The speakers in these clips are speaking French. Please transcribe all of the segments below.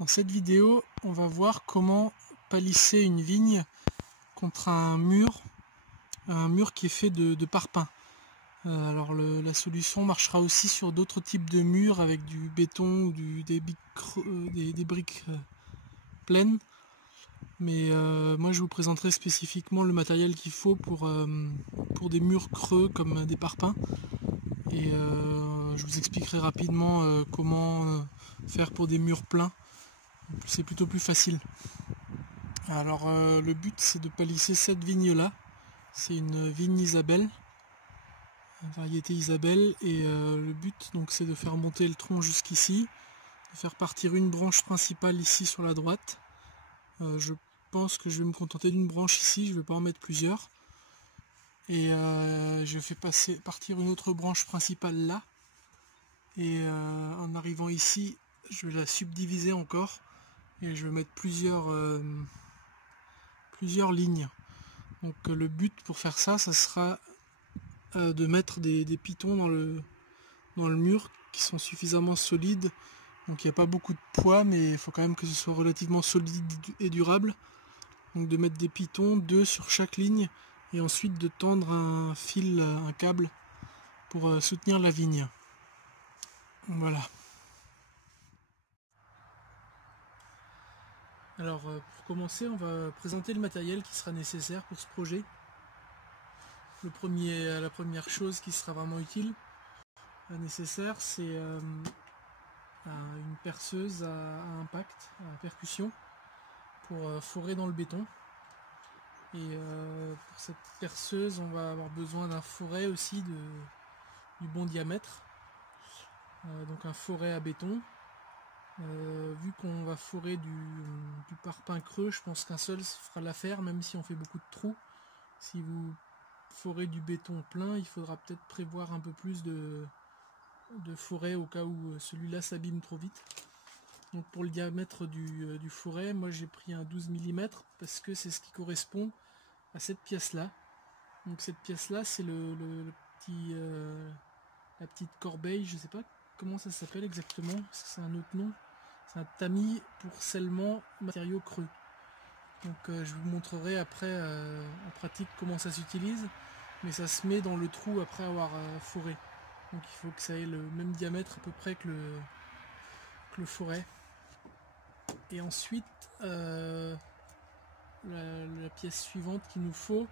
Dans cette vidéo, on va voir comment palisser une vigne contre un mur qui est fait de parpaing. Alors la solution marchera aussi sur d'autres types de murs avec du béton ou des briques pleines. Mais moi je vous présenterai spécifiquement le matériel qu'il faut pour des murs creux comme des parpaings. Et je vous expliquerai rapidement comment faire pour des murs pleins. C'est plutôt plus facile. Alors le but c'est de palisser cette vigne là. C'est une vigne Isabelle, une variété Isabelle, et le but donc c'est de faire monter le tronc jusqu'ici, de faire partir une branche principale ici sur la droite. Je pense que je vais me contenter d'une branche ici, je ne vais pas en mettre plusieurs. Et je fais partir une autre branche principale là. Et en arrivant ici, je vais la subdiviser encore. Et je vais mettre plusieurs lignes. Donc le but pour faire ça, ça sera de mettre des pitons dans le mur qui sont suffisamment solides. Donc il n'y a pas beaucoup de poids, mais il faut quand même que ce soit relativement solide et durable. Donc de mettre des pitons, 2 sur chaque ligne, et ensuite de tendre un fil, un câble pour soutenir la vigne. Voilà. Alors pour commencer, on va présenter le matériel qui sera nécessaire pour ce projet. La première chose qui sera vraiment utile, nécessaire, c'est une perceuse à impact, à percussion, pour forer dans le béton. Et pour cette perceuse, on va avoir besoin d'un foret aussi du bon diamètre. Donc un foret à béton. Vu qu'on va forer du parpaing creux, je pense qu'un seul fera l'affaire, même si on fait beaucoup de trous. Si vous forez du béton plein, il faudra peut-être prévoir un peu plus de foret au cas où celui-là s'abîme trop vite. Donc pour le diamètre du foret, moi j'ai pris un 12 mm parce que c'est ce qui correspond à cette pièce-là. Donc cette pièce-là, c'est la petite corbeille, je sais pas comment ça s'appelle exactement, c'est un autre nom. C'est un tamis pour scellement matériaux creux. Donc je vous montrerai après en pratique comment ça s'utilise, mais ça se met dans le trou après avoir foré. Donc il faut que ça ait le même diamètre à peu près que le foret. Et ensuite la pièce suivante qu'il nous faut,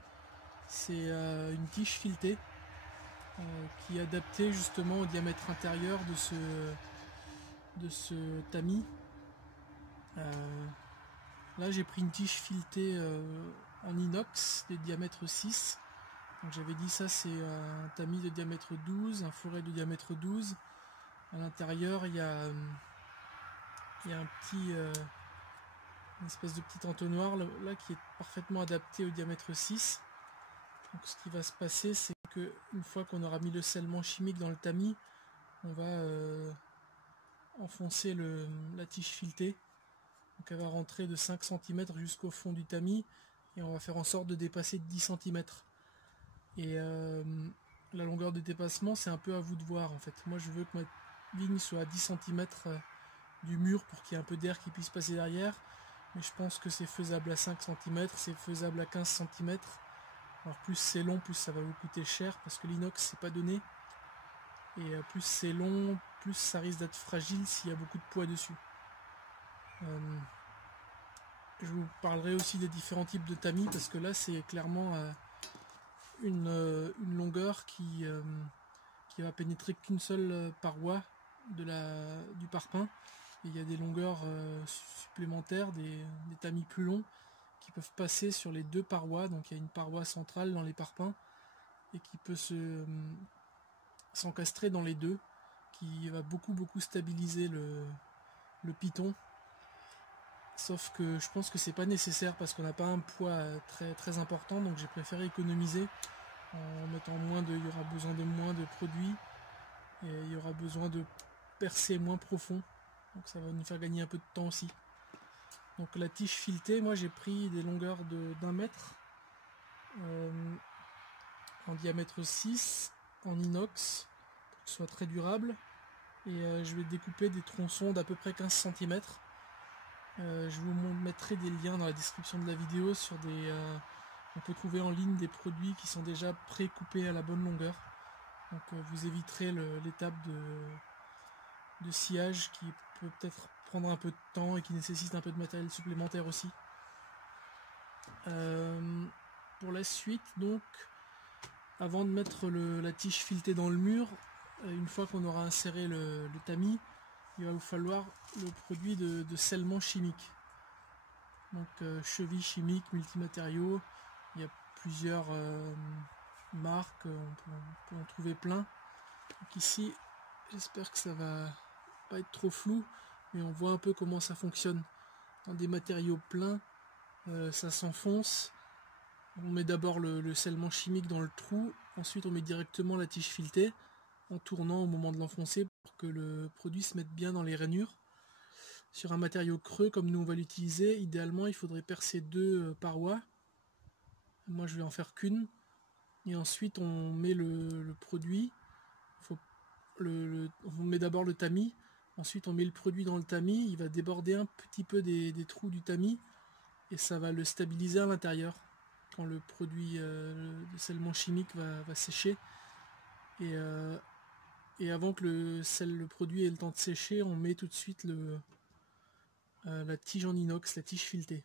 c'est une tige filetée qui est adaptée justement au diamètre intérieur de ce tamis. Là j'ai pris une tige filetée en inox de diamètre 6. Donc j'avais dit ça, c'est un tamis de diamètre 12, un foret de diamètre 12. À l'intérieur il y a une espèce de petit entonnoir là qui est parfaitement adapté au diamètre 6. Donc ce qui va se passer, c'est que une fois qu'on aura mis le scellement chimique dans le tamis, on va enfoncer la tige filetée. Donc elle va rentrer de 5 cm jusqu'au fond du tamis et on va faire en sorte de dépasser de 10 cm. Et la longueur de dépassement, c'est un peu à vous de voir en fait. Moi je veux que ma vigne soit à 10 cm du mur pour qu'il y ait un peu d'air qui puisse passer derrière. Mais je pense que c'est faisable à 5 cm, c'est faisable à 15 cm. Alors plus c'est long, plus ça va vous coûter cher parce que l'inox c'est pas donné. Et plus c'est long, plus ça risque d'être fragile s'il y a beaucoup de poids dessus. Je vous parlerai aussi des différents types de tamis parce que là c'est clairement une longueur qui va pénétrer qu'une seule paroi du parpaing. Et il y a des longueurs supplémentaires, des tamis plus longs qui peuvent passer sur les deux parois. Donc il y a une paroi centrale dans les parpaings et qui peut s'encastrer dans les deux, qui va beaucoup stabiliser le piton. Sauf que je pense que c'est pas nécessaire parce qu'on n'a pas un poids très important, donc j'ai préféré économiser en mettant il y aura besoin de moins de produits et il y aura besoin de percer moins profond, donc ça va nous faire gagner un peu de temps aussi. Donc la tige filetée, moi j'ai pris des longueurs d'1 mètre en diamètre 6 en inox pour que ce soit très durable, et je vais découper des tronçons d'à peu près 15 cm Je vous mettrai des liens dans la description de la vidéo sur on peut trouver en ligne des produits qui sont déjà pré-coupés à la bonne longueur. Donc vous éviterez l'étape de sciage qui peut peut-être prendre un peu de temps et qui nécessite un peu de matériel supplémentaire aussi. Pour la suite, donc, avant de mettre la tige filetée dans le mur, une fois qu'on aura inséré le tamis, il va vous falloir le produit de scellement chimique. Donc cheville chimique, multimatériaux, il y a plusieurs marques, on peut en trouver plein. Donc ici, j'espère que ça va pas être trop flou, mais on voit un peu comment ça fonctionne. Dans des matériaux pleins, ça s'enfonce. On met d'abord le scellement chimique dans le trou, ensuite on met directement la tige filetée en tournant au moment de l'enfoncer pour que le produit se mette bien dans les rainures. Sur un matériau creux comme nous on va l'utiliser, idéalement il faudrait percer 2 parois. Moi je vais en faire qu'une. Et ensuite on met le produit. On met d'abord le tamis, ensuite on met le produit dans le tamis, il va déborder un petit peu des trous du tamis et ça va le stabiliser à l'intérieur quand le produit de scellement chimique va sécher. Et avant que le produit ait le temps de sécher, on met tout de suite la tige en inox, la tige filetée.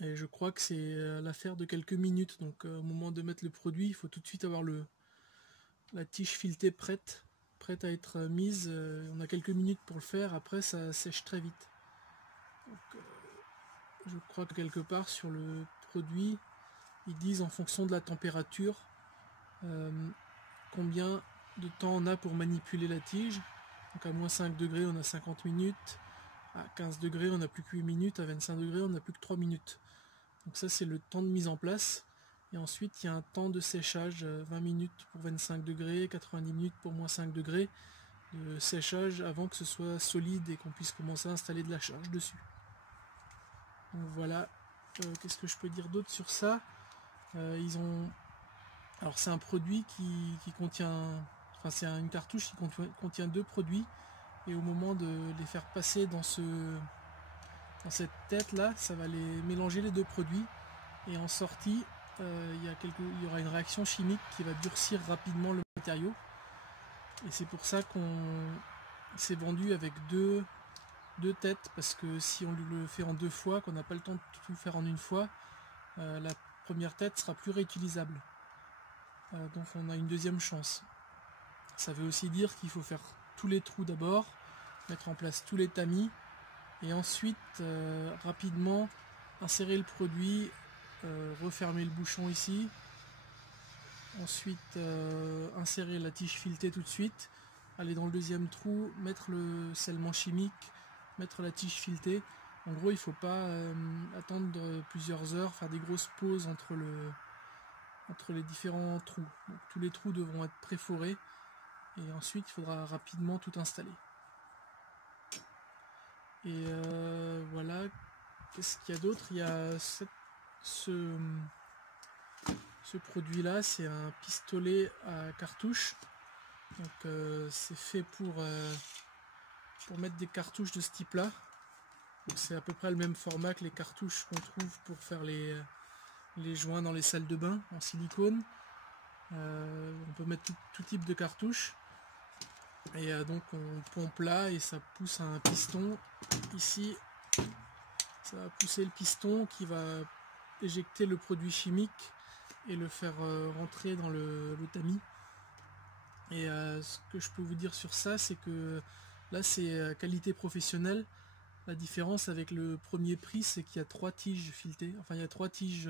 Et je crois que c'est l'affaire de quelques minutes, donc au moment de mettre le produit, il faut tout de suite avoir la tige filetée prête à être mise. On a quelques minutes pour le faire, après ça sèche très vite. Donc, je crois que quelque part sur le produit, ils disent en fonction de la température combien de temps on a pour manipuler la tige. Donc à moins 5 degrés on a 50 minutes, à 15 degrés on a plus que 8 minutes, à 25 degrés on a plus que 3 minutes. Donc ça c'est le temps de mise en place. Et ensuite il y a un temps de séchage, 20 minutes pour 25 degrés, 90 minutes pour moins 5 degrés de séchage avant que ce soit solide et qu'on puisse commencer à installer de la charge dessus. Donc voilà, qu'est-ce que je peux dire d'autre sur ça? Alors c'est un produit qui contient, enfin c'est une cartouche qui contient 2 produits, et au moment de les faire passer dans cette tête là, ça va les mélanger les 2 produits, et en sortie il y aura une réaction chimique qui va durcir rapidement le matériau, et c'est pour ça qu'on s'est vendu avec deux têtes, parce que si on le fait en 2 fois, qu'on n'a pas le temps de tout faire en une fois, la première tête sera plus réutilisable. Donc on a une deuxième chance. Ça veut aussi dire qu'il faut faire tous les trous d'abord, mettre en place tous les tamis, et ensuite rapidement insérer le produit, refermer le bouchon ici, ensuite insérer la tige filetée tout de suite, aller dans le deuxième trou, mettre le scellement chimique, mettre la tige filetée. En gros il ne faut pas attendre plusieurs heures, faire des grosses pauses entre les différents trous. Donc, tous les trous devront être préforés, et ensuite il faudra rapidement tout installer. Et voilà, qu'est-ce qu'il y a d'autre? Il y a ce produit là, c'est un pistolet à cartouche. Donc c'est fait pour mettre des cartouches de ce type là. C'est à peu près le même format que les cartouches qu'on trouve pour faire les joints dans les salles de bain en silicone. On peut mettre tout type de cartouches, et donc on pompe là et ça pousse un piston ici, ça va pousser le piston qui va éjecter le produit chimique et le faire rentrer dans le tamis. Et ce que je peux vous dire sur ça, c'est que là c'est qualité professionnelle. La différence avec le premier prix, c'est qu'il y a 3 tiges filetées, enfin il y a 3 tiges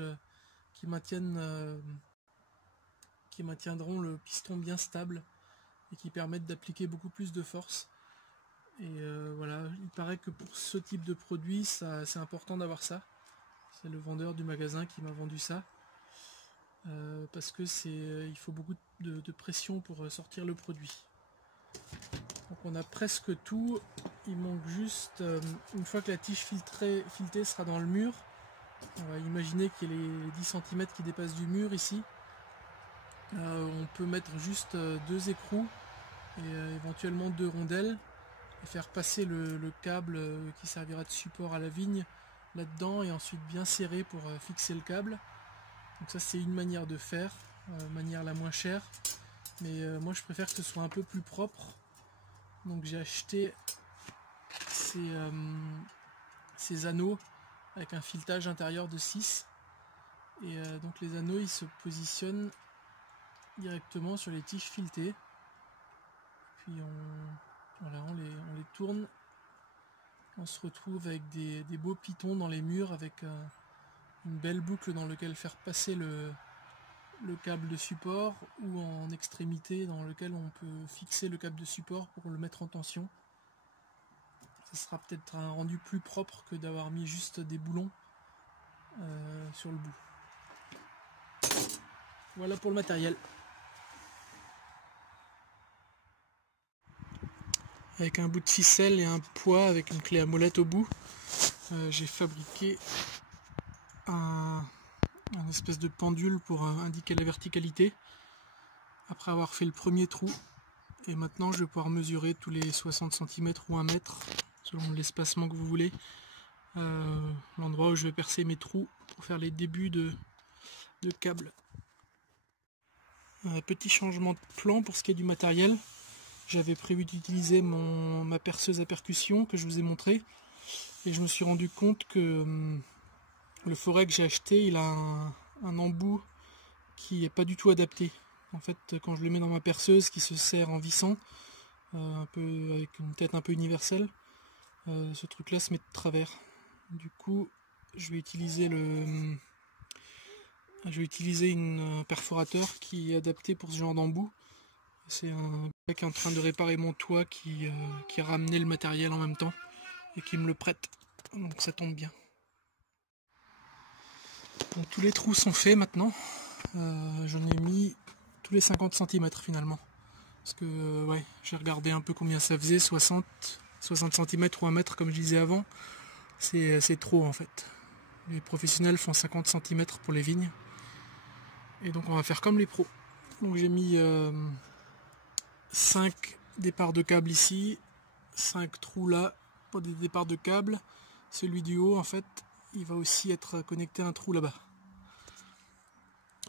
qui maintiendront le piston bien stable et qui permettent d'appliquer beaucoup plus de force. Et voilà, il paraît que pour ce type de produit, c'est important d'avoir ça. C'est le vendeur du magasin qui m'a vendu ça, parce que il faut beaucoup de pression pour sortir le produit. Donc on a presque tout. Il manque juste, une fois que la tige filetée sera dans le mur, on va imaginer qu'il y a les 10 cm qui dépassent du mur ici. On peut mettre juste 2 écrous et éventuellement 2 rondelles, et faire passer le câble qui servira de support à la vigne là-dedans et ensuite bien serrer pour fixer le câble. Donc ça c'est une manière de faire, manière la moins chère, mais moi je préfère que ce soit un peu plus propre. Donc j'ai acheté ces anneaux avec un filetage intérieur de 6 et donc les anneaux ils se positionnent directement sur les tiges filetées, puis on les tourne, on se retrouve avec des beaux pitons dans les murs avec une belle boucle dans laquelle faire passer le câble de support, ou en extrémité dans lequel on peut fixer le câble de support pour le mettre en tension. Ça sera peut-être un rendu plus propre que d'avoir mis juste des boulons sur le bout. Voilà pour le matériel. Avec un bout de ficelle et un poids avec une clé à molette au bout, j'ai fabriqué un espèce de pendule pour indiquer la verticalité après avoir fait le premier trou. Et maintenant je vais pouvoir mesurer tous les 60 cm ou 1 mètre selon l'espacement que vous voulez l'endroit où je vais percer mes trous pour faire les débuts de câbles. Un petit changement de plan pour ce qui est du matériel. J'avais prévu d'utiliser ma perceuse à percussion que je vous ai montré, et je me suis rendu compte que le forêt que j'ai acheté, il a un embout qui n'est pas du tout adapté. En fait, quand je le mets dans ma perceuse qui se serre en vissant, un peu avec une tête un peu universelle, ce truc là se met de travers. Du coup, je vais utiliser un perforateur qui est adapté pour ce genre d'embout. C'est un mec en train de réparer mon toit qui a ramené le matériel en même temps et qui me le prête, donc ça tombe bien. Donc, tous les trous sont faits maintenant. J'en ai mis tous les 50 cm finalement, parce que ouais, j'ai regardé un peu combien ça faisait, 60 cm ou 1 mètre comme je disais avant, c'est trop en fait. Les professionnels font 50 cm pour les vignes, et donc on va faire comme les pros. Donc j'ai mis 5 départs de câble ici, 5 trous là pour des départs de câble. Celui du haut en fait il va aussi être connecté à un trou là-bas.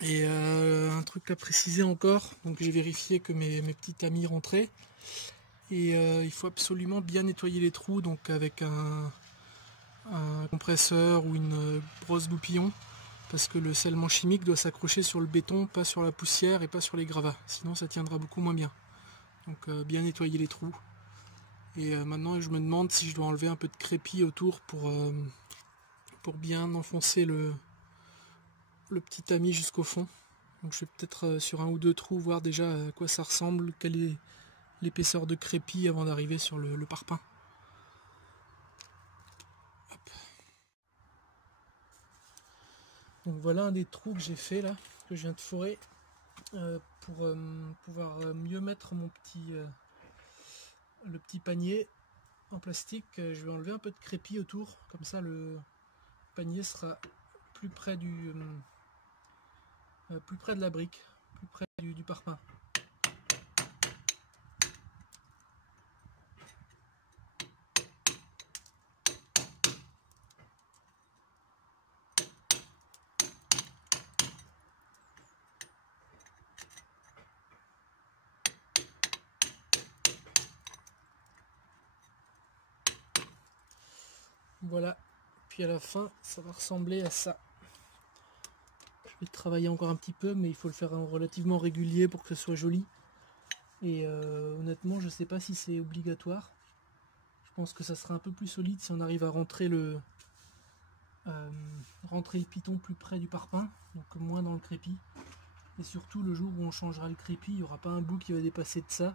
Et un truc à préciser encore, donc j'ai vérifié que mes petits tamis rentraient, et il faut absolument bien nettoyer les trous, donc avec un compresseur ou une brosse goupillon, parce que le scellement chimique doit s'accrocher sur le béton, pas sur la poussière et pas sur les gravats, sinon ça tiendra beaucoup moins bien. Donc bien nettoyer les trous. Et maintenant je me demande si je dois enlever un peu de crépi autour pour bien enfoncer le petit tamis jusqu'au fond. Donc je vais peut-être sur un ou deux trous voir déjà à quoi ça ressemble, quelle est l'épaisseur de crépi avant d'arriver sur le parpaing. Hop. Donc voilà un des trous que j'ai fait là, que je viens de forer pour pouvoir mieux mettre le petit panier en plastique. Je vais enlever un peu de crépi autour, comme ça le panier sera plus près de la brique, plus près du parpaing. Voilà, puis à la fin ça va ressembler à ça. Je vais travailler encore un petit peu, mais il faut le faire relativement régulier pour que ce soit joli. Et honnêtement je sais pas si c'est obligatoire. Je pense que ça sera un peu plus solide si on arrive à rentrer le piton plus près du parpaing, donc moins dans le crépi. Et surtout le jour où on changera le crépi, il n'y aura pas un bout qui va dépasser de ça.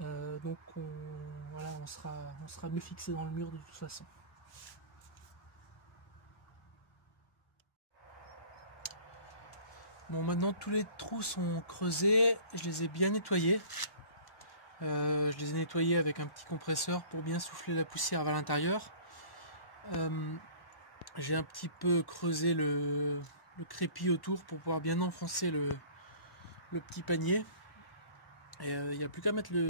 Donc voilà, on sera mieux fixé dans le mur de toute façon. Bon, maintenant tous les trous sont creusés, je les ai bien nettoyés. Je les ai nettoyés avec un petit compresseur pour bien souffler la poussière vers l'intérieur. J'ai un petit peu creusé le crépi autour pour pouvoir bien enfoncer le petit panier. Et il n'y a plus qu'à mettre le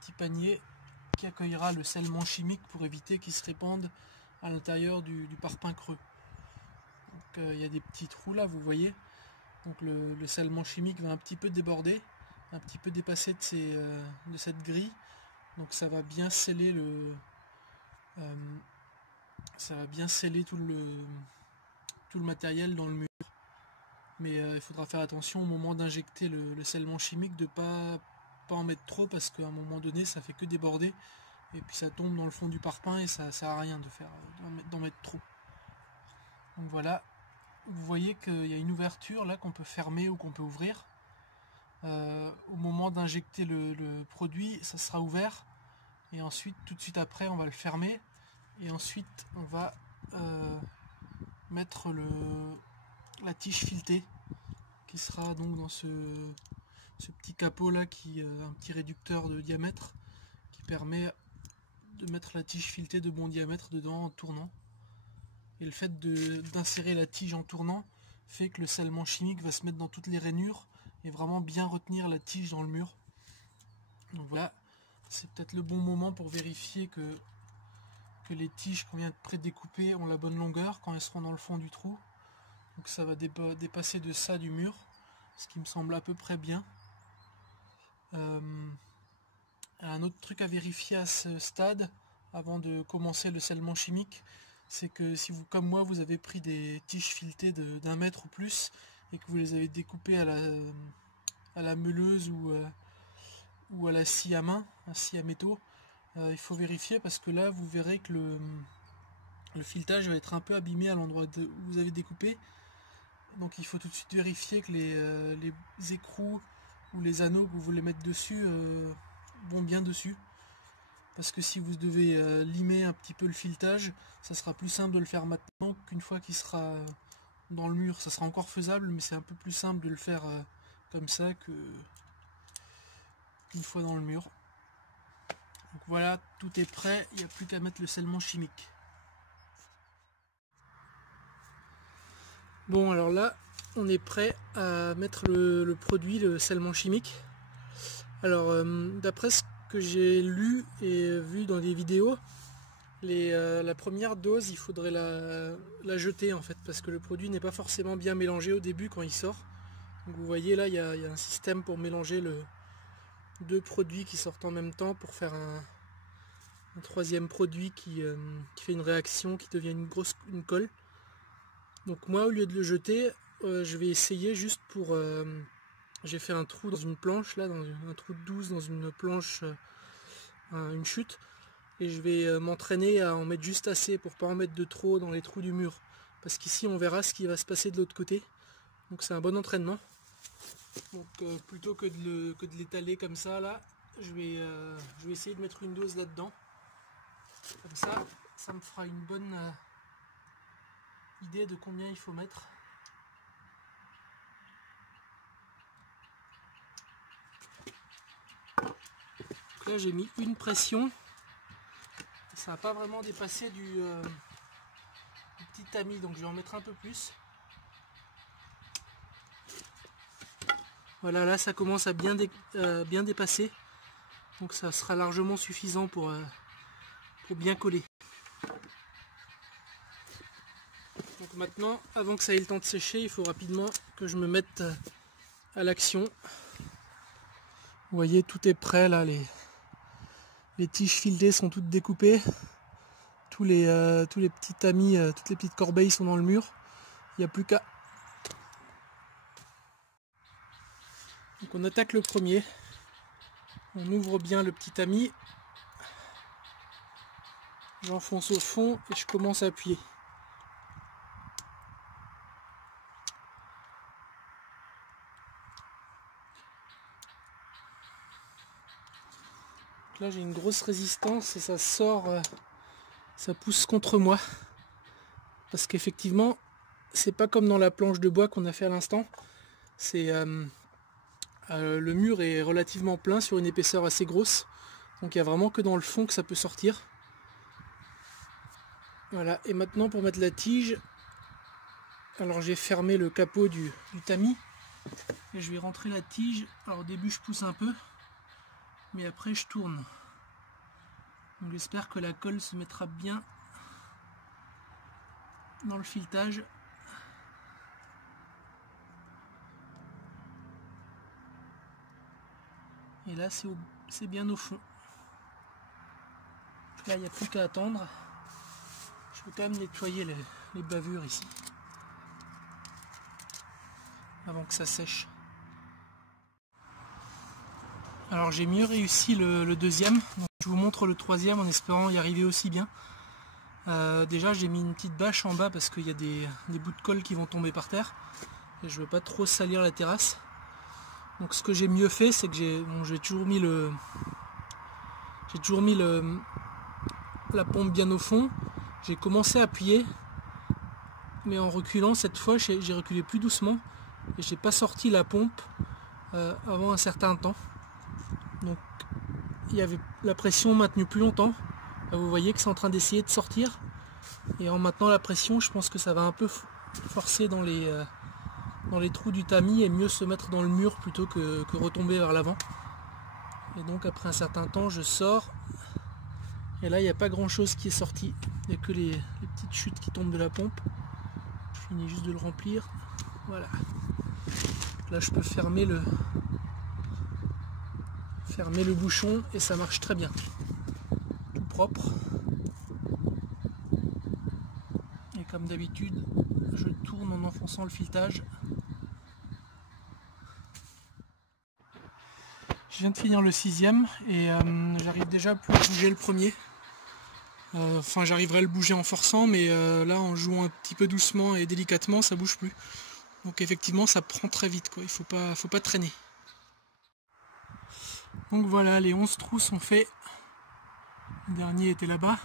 petit panier qui accueillera le scellement chimique pour éviter qu'il se répande à l'intérieur du parpaing creux. Il y a des petits trous là, vous voyez. Donc le scellement chimique va un petit peu déborder, un petit peu dépasser de cette grille. Donc ça va bien sceller tout le matériel dans le mur. Mais il faudra faire attention au moment d'injecter le scellement chimique de pas en mettre trop, parce qu'à un moment donné ça fait que déborder et puis ça tombe dans le fond du parpaing et ça sert à rien d'en mettre trop. Donc voilà, vous voyez qu'il y a une ouverture là qu'on peut fermer ou qu'on peut ouvrir. Au moment d'injecter le produit, ça sera ouvert, et ensuite tout de suite après on va le fermer, et ensuite on va mettre la tige filetée qui sera donc dans ce petit capot là, qui un petit réducteur de diamètre qui permet de mettre la tige filetée de bon diamètre dedans en tournant. Et le fait d'insérer la tige en tournant fait que le scellement chimique va se mettre dans toutes les rainures et vraiment bien retenir la tige dans le mur. Donc voilà, c'est peut-être le bon moment pour vérifier que les tiges qu'on vient de pré-découper ont la bonne longueur quand elles seront dans le fond du trou. Donc ça va dépasser de ça du mur, ce qui me semble à peu près bien. Un autre truc à vérifier à ce stade, avant de commencer le scellement chimique, c'est que si vous, comme moi, vous avez pris des tiges filetées d'1 mètre ou plus et que vous les avez découpées à la meuleuse ou à la scie à main, à scie à métaux, il faut vérifier, parce que là vous verrez que le filetage va être un peu abîmé à l'endroit où vous avez découpé. Donc il faut tout de suite vérifier que les écrous ou les anneaux que vous voulez mettre dessus vont bien dessus. Parce que si vous devez limer un petit peu le filetage, ça sera plus simple de le faire maintenant qu'une fois qu'il sera dans le mur. Ça sera encore faisable, mais c'est un peu plus simple de le faire comme ça qu'une fois dans le mur. Donc voilà, tout est prêt, il n'y a plus qu'à mettre le scellement chimique. Bon, alors là, on est prêt à mettre le produit, le scellement chimique. Alors, d'après ce que j'ai lu et vu dans des vidéos, la première dose, il faudrait la jeter en fait, parce que le produit n'est pas forcément bien mélangé au début quand il sort. Donc vous voyez là, il y a un système pour mélanger deux produits qui sortent en même temps pour faire un troisième produit qui fait une réaction, qui devient une colle. Donc moi, au lieu de le jeter, je vais essayer juste pour... j'ai fait un trou dans une planche, là, un trou de 12 dans une planche, une chute. Et je vais m'entraîner à en mettre juste assez pour pas en mettre de trop dans les trous du mur. Parce qu'ici, on verra ce qui va se passer de l'autre côté. Donc c'est un bon entraînement. Donc plutôt que de l'étaler comme ça, là, je vais essayer de mettre une dose là-dedans. Comme ça me fera une bonne idée de combien il faut mettre. Donc là, j'ai mis une pression. Ça n'a pas vraiment dépassé du petit tamis, donc je vais en mettre un peu plus. Voilà, là ça commence à bien dépasser. Donc ça sera largement suffisant pour bien coller. Donc maintenant, avant que ça ait le temps de sécher, il faut rapidement que je me mette à l'action. Vous voyez, tout est prêt là, les tiges filetées sont toutes découpées. Tous les petits tamis, toutes les petites corbeilles sont dans le mur. Il n'y a plus qu'à... Donc on attaque le premier. On ouvre bien le petit tamis. J'enfonce au fond et je commence à appuyer. Donc là j'ai une grosse résistance et ça sort, ça pousse contre moi. Parce qu'effectivement, c'est pas comme dans la planche de bois qu'on a fait à l'instant. C'est le mur est relativement plein sur une épaisseur assez grosse. Donc il n'y a vraiment que dans le fond que ça peut sortir. Voilà, et maintenant pour mettre la tige, alors j'ai fermé le capot du tamis et je vais rentrer la tige. Alors au début je pousse un peu, mais après je tourne. Donc j'espère que la colle se mettra bien dans le filetage. Et là c'est bien au fond. Là il n'y a plus qu'à attendre. Je vais quand même nettoyer les bavures ici avant que ça sèche. Alors j'ai mieux réussi le deuxième, donc je vous montre le troisième en espérant y arriver aussi bien. Déjà j'ai mis une petite bâche en bas parce qu'il y a des bouts de colle qui vont tomber par terre et je veux pas trop salir la terrasse. Donc ce que j'ai mieux fait, c'est que j'ai toujours mis la pompe bien au fond. J'ai commencé à appuyer, mais en reculant cette fois j'ai reculé plus doucement et j'ai pas sorti la pompe avant un certain temps. Donc il y avait la pression maintenue plus longtemps. Là, vous voyez que c'est en train d'essayer de sortir, et en maintenant la pression, je pense que ça va un peu forcer dans les trous du tamis et mieux se mettre dans le mur plutôt que retomber vers l'avant. Et donc après un certain temps je sors, et là il n'y a pas grand chose qui est sorti, il n'y a que les petites chutes qui tombent de la pompe. Je finis juste de le remplir, voilà. Là je peux fermer le bouchon et ça marche très bien, tout propre. Et comme d'habitude je tourne en enfonçant le filetage. Je viens de finir le sixième et j'arrive déjà plus à bouger le premier. Enfin j'arriverai à le bouger en forçant, mais là en jouant un petit peu doucement et délicatement ça bouge plus. Donc effectivement ça prend très vite, quoi. Il faut pas traîner. Donc voilà, les 11 trous sont faits. Le dernier était là-bas.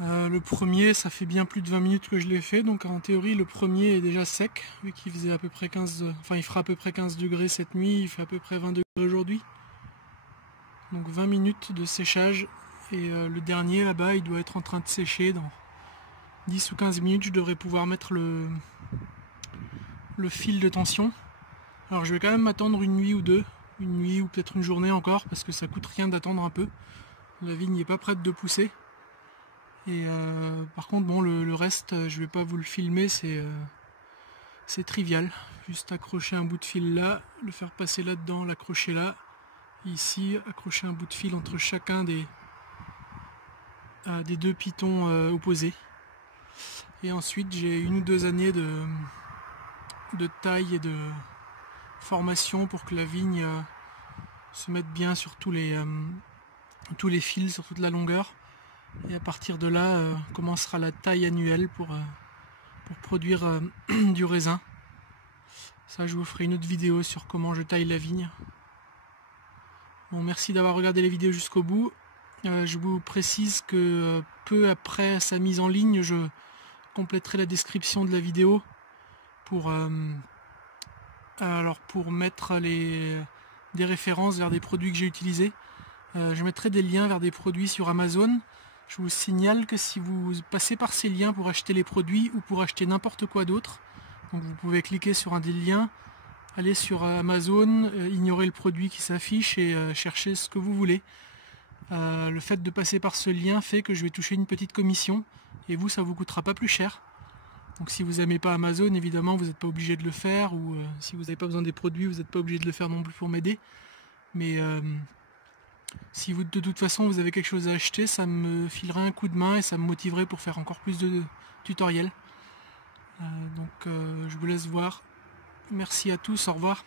Le premier, ça fait bien plus de 20 minutes que je l'ai fait, donc en théorie le premier est déjà sec, vu qu'il faisait à peu près 15, enfin il fera à peu près 15 degrés cette nuit, il fait à peu près 20 degrés aujourd'hui. Donc 20 minutes de séchage, et le dernier là-bas il doit être en train de sécher. Dans 10 ou 15 minutes je devrais pouvoir mettre le fil de tension. Alors je vais quand même m'attendre une nuit ou deux, une nuit ou peut-être une journée encore, parce que ça coûte rien d'attendre un peu. La vigne n'est pas prête de pousser. Et par contre bon, le reste je vais pas vous le filmer, c'est trivial. Juste accrocher un bout de fil là, le faire passer là-dedans, l'accrocher là, ici accrocher un bout de fil entre chacun des deux pitons opposés. Et ensuite j'ai 1 ou 2 années de taille et de formation pour que la vigne se mette bien sur tous les fils, sur toute la longueur. Et à partir de là commencera la taille annuelle pour produire du raisin. Ça, je vous ferai une autre vidéo sur comment je taille la vigne. Bon, merci d'avoir regardé les vidéos jusqu'au bout. Je vous précise que peu après sa mise en ligne, je compléterai la description de la vidéo pour mettre des références vers des produits que j'ai utilisés. Je mettrai des liens vers des produits sur Amazon. Je vous signale que si vous passez par ces liens pour acheter les produits ou pour acheter n'importe quoi d'autre, donc vous pouvez cliquer sur un des liens, aller sur Amazon, ignorer le produit qui s'affiche et chercher ce que vous voulez. Le fait de passer par ce lien fait que je vais toucher une petite commission, et vous, ça vous coûtera pas plus cher. Donc si vous n'aimez pas Amazon, évidemment vous n'êtes pas obligé de le faire, ou si vous n'avez pas besoin des produits, vous n'êtes pas obligé de le faire non plus pour m'aider. Mais si vous de toute façon vous avez quelque chose à acheter, ça me filerait un coup de main et ça me motiverait pour faire encore plus de tutoriels. Donc je vous laisse voir. Merci à tous, au revoir.